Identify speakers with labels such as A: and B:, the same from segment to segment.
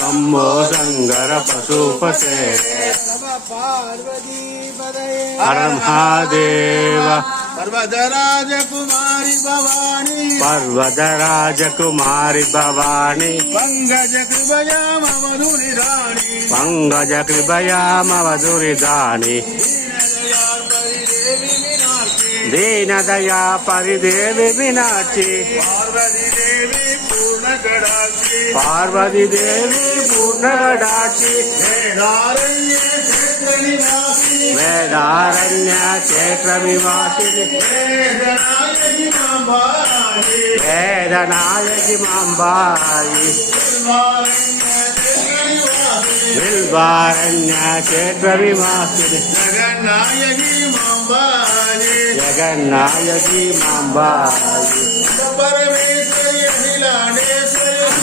A: शम्भो शङ्कर पशुपते
B: पार्वती
A: हर महादेव
B: पर्वतराजकुमारी भवानी
A: पर्वतराजकुमारि भवानि
B: पङ्कज कृपया मम दुनिराणि
A: पङ्कज कृपया मवदुरिदानि
B: देवी मीनाक्षी
A: दीनदया परिदेवि मीनाक्षि
B: పార్వతీదేవి పూర్ణకడాక్షి
A: పార్వతీదేవి పూర్ణకడాక్షి వేదారణ్య
B: క్షేత్రనివాసి. వేదారణ్య క్షేత్రనివాసిని
A: వేదనాయకి వేదనాయకి మాంబాయి.
B: బిల్వారణ్య క్షేత్రనివాసిని జగన్నాయకి
A: మాంబాయి. జగన్నాయకి మాంబాయి.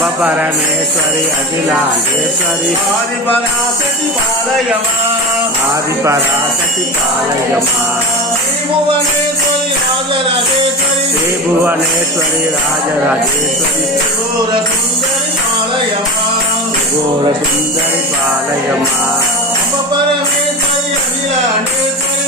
B: సర్వ పరమేశ్వరి
A: అఖిలాండేశ్వరి. ఆది
B: పరాశక్తి పాలయమా. ఆది
A: పరాశక్తి పాలయమా. భువనేశ్వరి
B: రాజరాజేశ్వరి. శ్రీ భువనేశ్వరి
A: రాజరాజేశ్వరి. ఘోర పాలయమా.
B: ఘోర పాలయమా.
A: పరమేశ్వరి అఖిలాండేశ్వరి.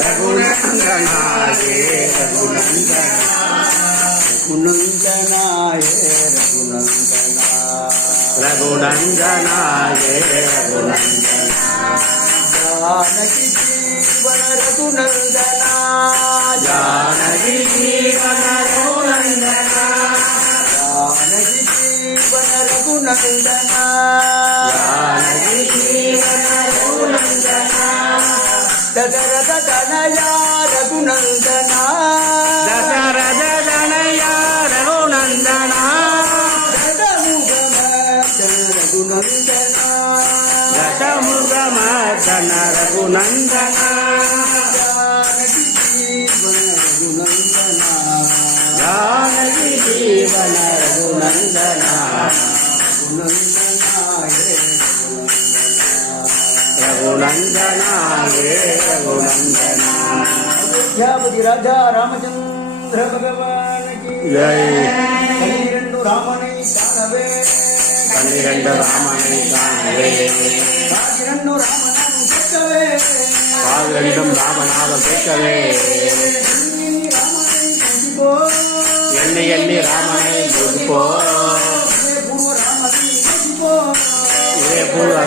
B: రఘునందనాయే రఘునందనాయ రఘునందనాయ
A: జానకి జీవన రఘునందనా
B: జానకి జీవన రఘునందనా
A: జానకి జీవన రఘునందనా.
B: జానకి జీవన రఘునందనా.
A: దశరథ తనయ రఘునందన
B: దశరథ
A: తనయ రఘునందన రఘునందన దశముగమర్దన రఘునందన రఘునందన జీవన
B: రఘునందన రఘునందన யாவதி ராஜா ராமச்சந்திர
A: பகவானுக்கு.
B: பன்னிரண்டு ராமனை காணவே.
A: பன்னிரண்டு ராமனை காணவே.
B: பன்னிரண்டு ராமநாதம் கேட்கவே.
A: பதிரெண்டும் ராமநாதம் கேட்கவே.
B: எண்ணி
A: எண்ணி ராமனை
B: முடிப்போ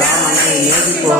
B: ராமனை நேசிப்போ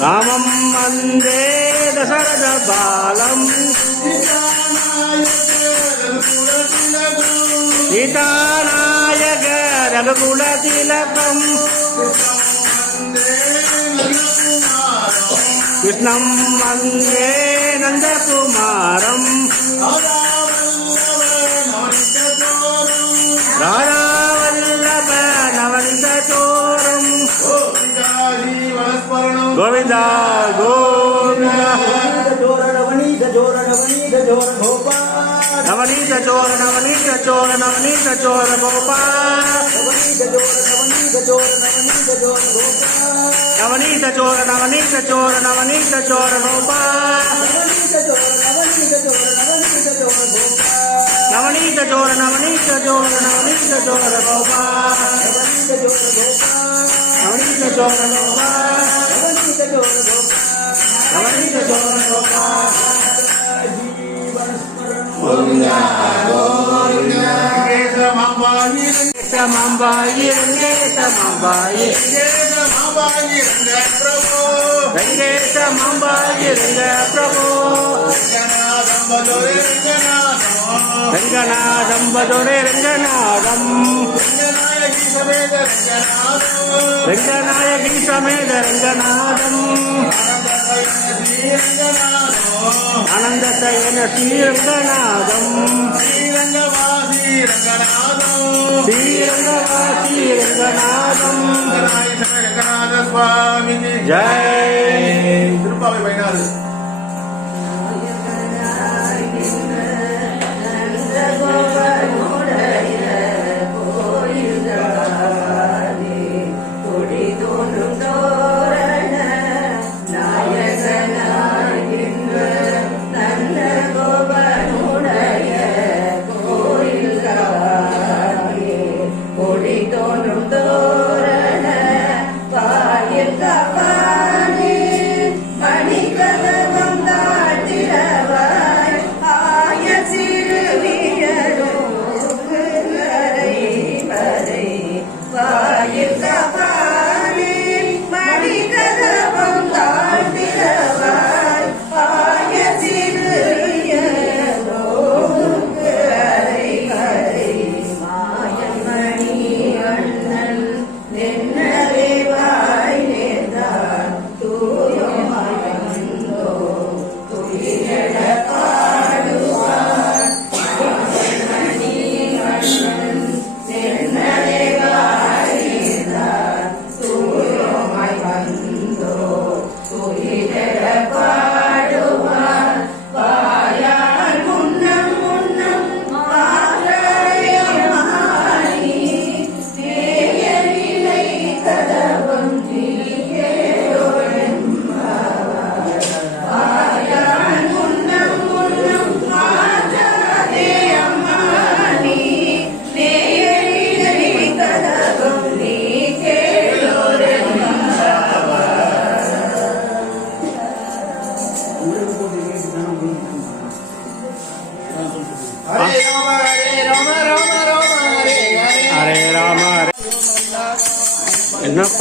A: రామం వందే దశరథ
B: బాలం. సీతానాయక రఘుకుల తిలకం. కృష్ణం వందే
A: నందకుమారం. రాధ గోవింద గోవింద. నవనీత చోర నవనీత
B: చోర గోపాల నవనీత చోర నవనీత చోర నవనీత
A: చోర గోపాల. నవనీత చోర నవనీత చోర నవనీత
B: చోర గోపాల. నవనీత చోర నవనీత చోర నవనీత
A: చోర గోపాల నవనీత చోర నవనీత చోర నవనీత
B: చోర గోపాల నవనీత
A: చోర నవనీత చోర
B: నవనీత చోర గోపాల.
A: సమంబాయి రంగే సమంబాయి సమంబాయి రంగ ప్రభు రంగే సమంబాయి రంగ ప్రభు రంగనాథం బదొరే రంగనాథం రంగనాయకి సమేత రంగనాథం. ஆனந்த சயன ஸ்ரீரங்கநாதம்
C: ஸ்ரீரங்கவாசி ரங்கநாதம்.
A: ஸ்ரீரங்கவாசி ரங்கநாதம்.
C: ரங்கநாத சுவாமிக்கு
A: ஜெய்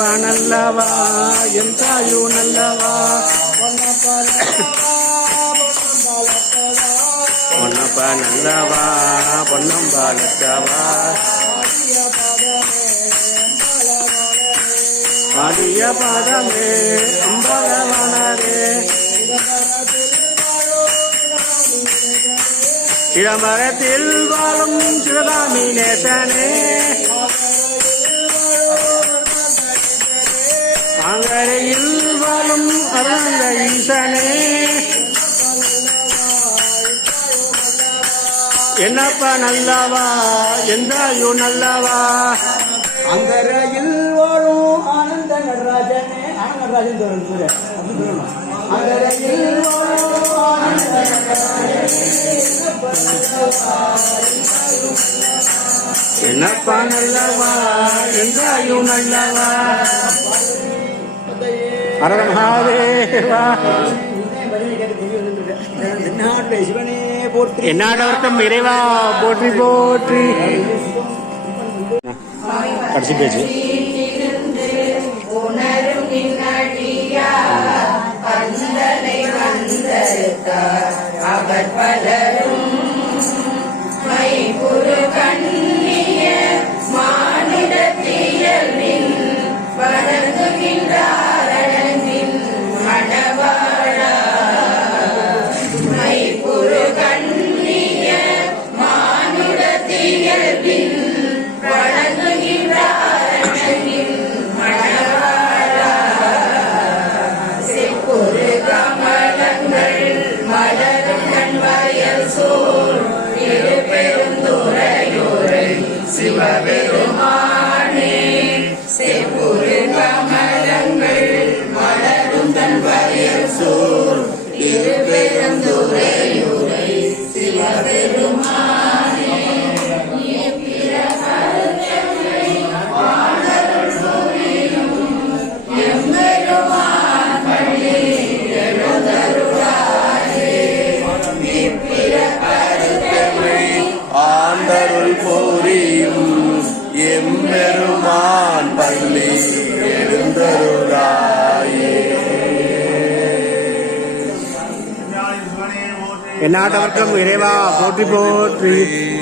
A: என்னப்பா நல்லவா என் தாயோ நல்லவா? பொன்னப்பா நல்லவா பொன்னம்பா நல்லவா? பாடிய பாதமே அம்பலவானரே. இளமரத்தில் வாழும் சிவகாமி நேசனே. ஆங்கரையில் வாழும் அருந்த ஈசனே. என்னப்பா நல்லவா? எந்தாயு நல்லவா?
B: அங்கரையில் வாழும் ஆனந்த நடராஜனே. ஆனந்த நடராஜன் சொல்லணும் அங்கரையில் வாழும் ஆனந்த
A: என்னப்பா நல்லவா? எந்தாயு நல்லவா? என்னாடவர்த்தம் இறைவா போற்றி போற்றி. கடைசி பேச்சு.
D: அவர் பலரும் welcome wherever. Vote report.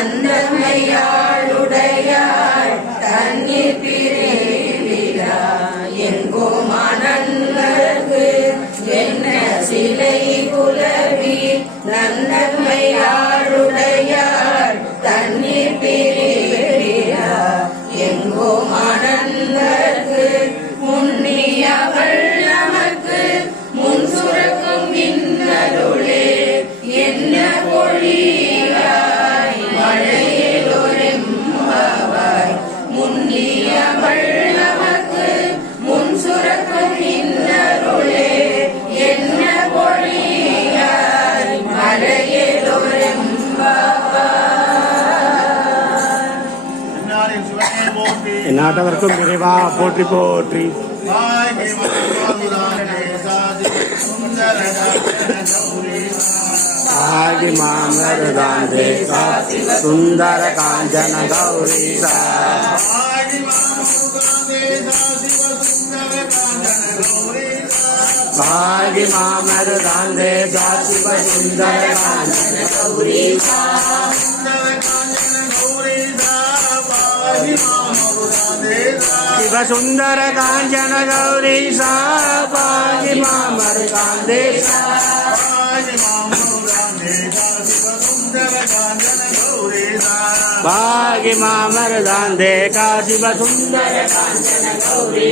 D: நந்தமையாளுடையாள்
C: நாட்டவர்க்கும் நிறைவா போற்றி
A: போற்றி. ஆகி மாமருதாந்தே சுந்தர காஞ்சன கௌரி ஆகி மாமருதாந்தே சாசிவ சுந்தர காஞ்சன கௌரி
C: சுந்தர காஞ்சன கௌரி வாய் மதுரானே सुंदर
A: कांचन गौरी साजी मामर कांदे भाग्य मामर गांधे का शिव सुंदर कांचन गौरी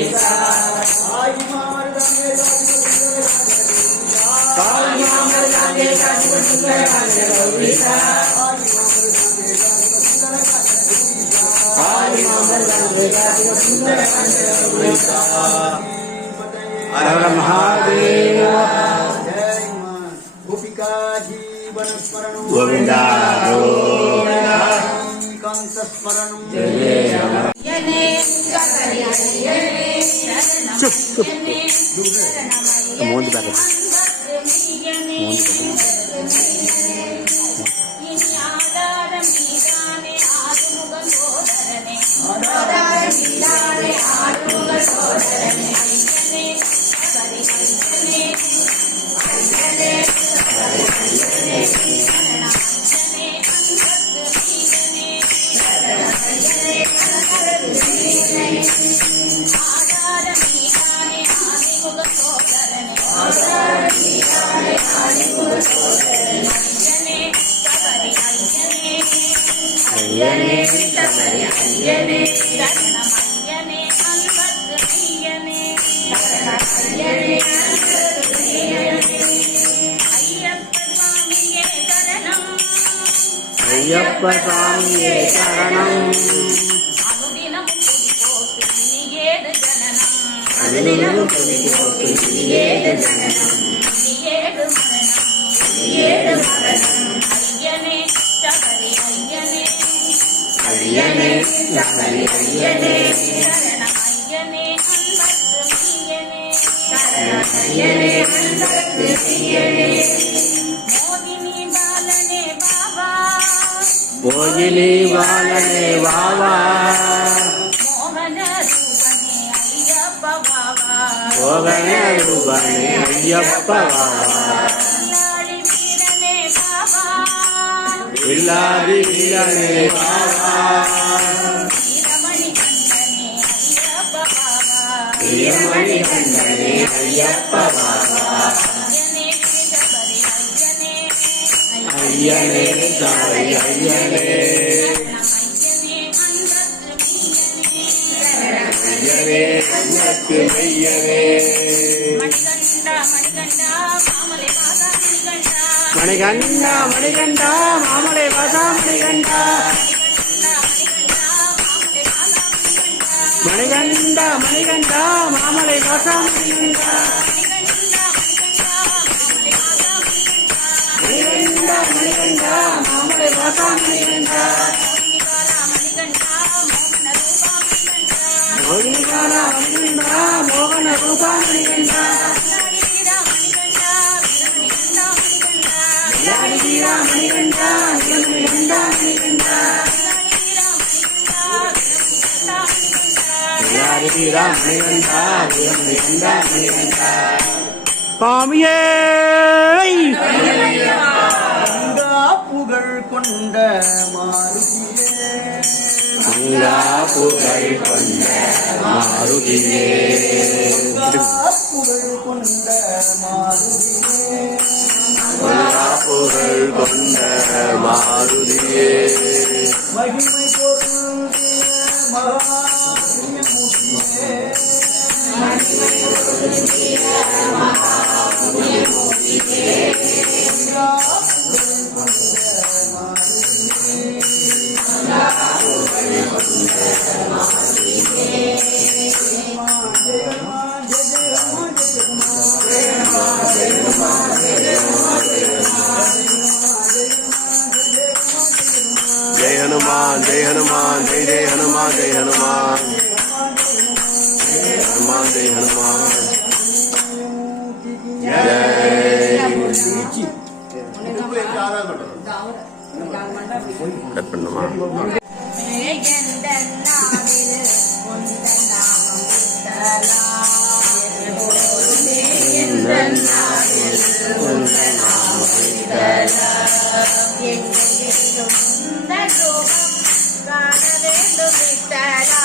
A: मामर गांधे का शिव सुंदर कांचन गौरी
B: हर महादेव गोपिका जीवन स्मरण
A: गोविंदा
B: कंस स्मरण
D: चुप चुप मोहन बैठे ஐயனே சரணம் ஐயனே அன்பர்க்கு ஐயனே சரணம் ஐயனே அன்பர்க்கு ஐயனே ஐயப்ப சுவாமியே சரணம்.
A: ஐயப்ப சுவாமியே சரணம்
D: அனுதினம் துதி போட்டு இனியேது ஜனனம்
A: அனுதினமும் துதி போட்டு
D: இனியேது ஜனனம்
A: போகினி வாழனே வாவா
D: மோகன ரூபனே ஐயப்ப பாபா
A: போகனே ரூபனே ஐயப்ப வாவா இல்லாதி வாவா
D: வீரமணி கண்டனே ஐயப்ப ஐயனே. சபரி ஐயனே
A: ஐயனே
D: மெய்யனே.
C: மணிகண்டா மணிகண்டா மாமலை வாசா மணிகண்டா.
A: மணிகண்டா மணிகண்டா மாமலை வாசா மணிகண்டா. மணிகண்டா மணிகண்டா மாமலை வாசா மணிகண்டா. மோகினிகாலா மணிகண்டா மோகன ரூபா மணிகண்டா. விளையாடி வீரா மணிகண்டா மணிகண்டா மணிகண்டா விளையாடி வீரா மணிகண்டா மணிகண்டா மணிகண்டா சுவாமியே
B: கங்கா புகழ் கொண்ட மாருதியே
E: புகழ் கொண்ட மாருதியே
B: கங்கா புகழ் கொண்ட மாருதியே
E: மங்கா புகழ் கொண்ட மாருதியே
B: மகிமை பொருந்திய மகாத்மியமூர்த்தியே கங்கா புகழ்
E: ஜெய் ஹனுமான் ஜெய் ஹனுமான் ஜெய் ஜெய் ஹனுமான் ஜெய் ஹனுமான் ஹனுமான் ஜெய் ஹனுமான்
C: 来来来。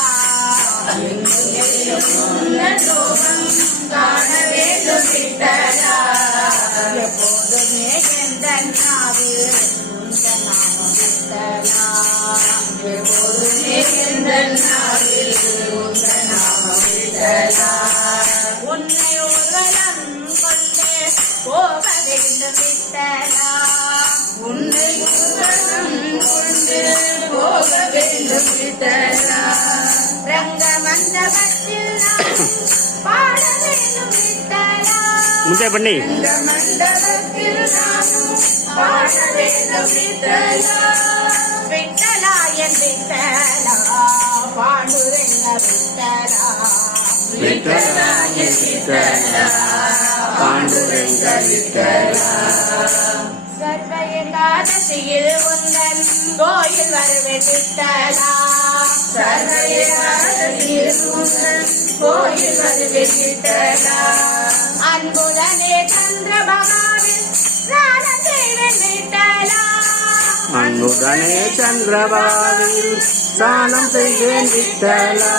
C: என் விட்டலா பாண்டுரங்க விட்டலா.
E: விட்டலா என் விட்டலா, பாண்டுரெங்க விட்டலா.
C: சர்வ ஏகாதசியில் உந்தன் கோயில் வரவே விட்டலா சர்வ ஏகாதசியில் உந்தன் கோயில் வரவே விட்டலா அன்புடனே சந்திரபகாவில் ஸ்நானம் செய்வேன் விட்டலா
A: அன்புடனே சந்திரபாவில் ஸ்நானம் செய்வேன் விட்டலா.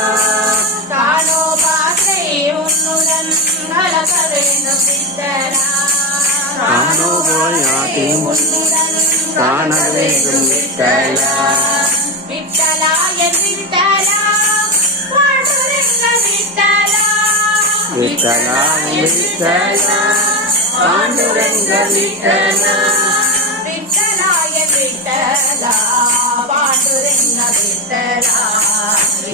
C: பாசை உன்னுடன் கலக்க வேண்டும் விட்டலா.
A: தானோ போயாட்டி
C: உன்னுடன்
A: காண வேண்டும் விட்டலா
C: விட்டலா விட்டலா பாண்டுரெங்க விட்டலா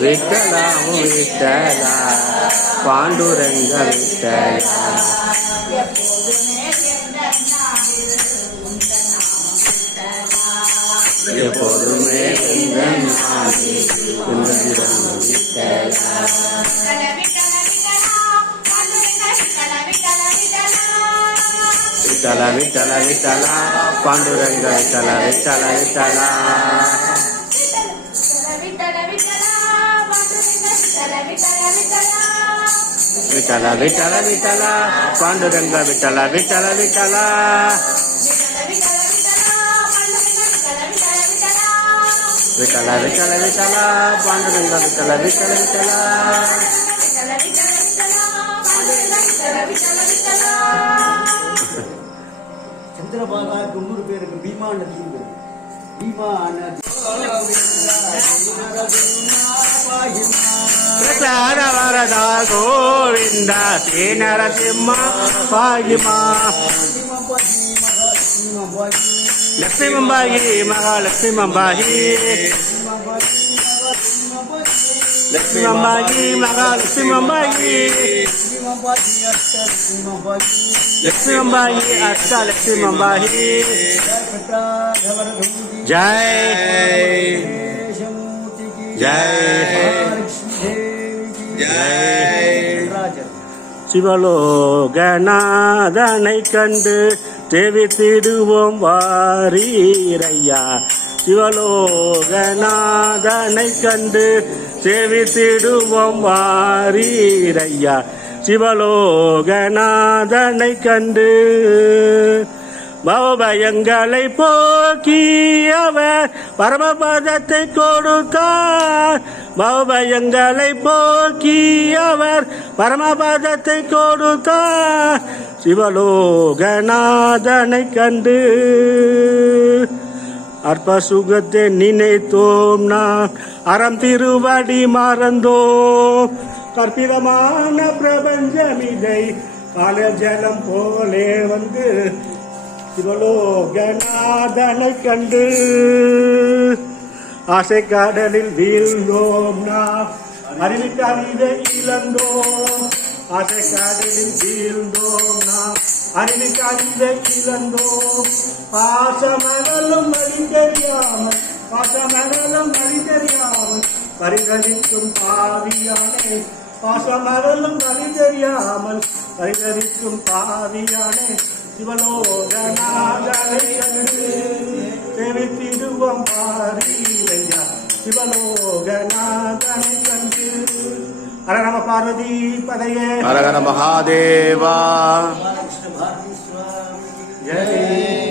A: விட்டலா விட்டலா பாண்டுரங்க விட்டலா
C: के पौधों में गंधन आती
A: कुंदन रंग విటల విటల
C: విటల పాండురంగ విటల విటల విటల విటల
A: విటల విటల పాండురంగ విటల విటల
C: విటల விட்டல விட்டல விட்டலா விட்டல விட்டல
A: விட்டலா பாண்டுரங்க விட்டல விட்டல விட்டலா
B: சந்திரபாகாவுக்கு இன்னொரு பேருக்கு பீமா நதிங்க பீமா நதி
A: வரதா கோவிந்த ஸ்ரீ நரசிம்ம பாகிமா லக்ஷ்மி மம்பாகி மகாலட்சுமி மம்பாகி லக்ஷ்மி மம்பாகி மகாலட்சுமி மம்பாகி லக்ஷ்மி மம்பாகி அஷ்டலக்ஷ்மி மம்பாகி ஜெய் ஜெய் சிவலோகநாதனை கண்டு தெவித்திடுவோம் வாரீரையா. சிவலோகநாதனை கண்டு செவித்திடுவோம் வாரீரையா. சிவலோகநாதனை கண்டு பவபயங்களை போக்கி அவர் பரமபதத்தை கொடுத்தார். பவபயங்களை போக்கி அவர் பரமபதத்தை கொடுத்தார். சிவலோகநாதனை கண்டு அற்ப சுகத்தை நினைத்தோம் நான் அறம் திருவடி மறந்தோம் கற்பிதமான பிரபஞ்சம் இதை கால ஜலம் போலே வந்து சிவலோகநாதனை கண்டு ஆசை கடலில் வீழ்ந்தோம் நாம். அறிவிக்க அறிவை இழந்தோம். ஆசை கடலில் வீழ்ந்தோம் நாம். அறிவிக்க அறிவை கிளந்தோம் பாசமரலும் வழி தெரியாமல் பாசமரலும் வழி பரிதவிக்கும் பாவியானே பாசமரலும் வழி பரிதவிக்கும் பாவியானே சிவலோகநாதனை தேவி திருவம் பாரியா சிவலோகநாதனை அர நம பார்வதி பதையே
C: ஹரஹர மகாதேவா
A: ஜெய்